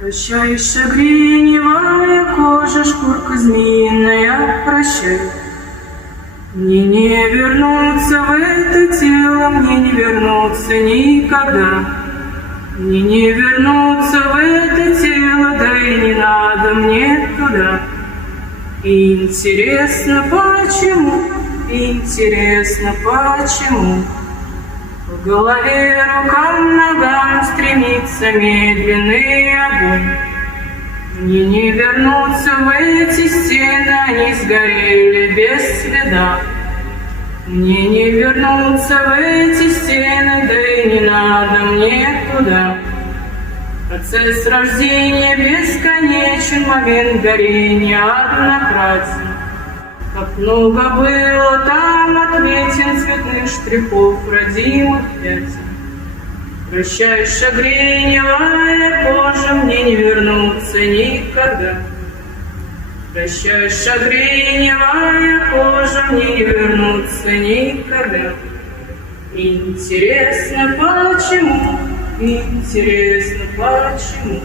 Прощай, шагреневая кожа, шкурка змеиная, прощай. Мне не вернуться в это тело, мне не вернуться никогда. Мне не вернуться в это тело, да и не надо мне туда. Интересно, почему, интересно, почему в голове, рукам, ногам стремится медленный огонь. Мне не вернуться в эти стены, они сгорели без следа. Мне не вернуться в эти стены, да и не надо мне туда. Процесс рождения бесконечен, момент горения однократен. Как много было там отметин цветных штрихов родимых пятен. Прощай, шагреневая кожа, мне не вернуться никогда. Прощай, шагреневая кожа, мне не вернуться никогда. Интересно, почему, интересно, почему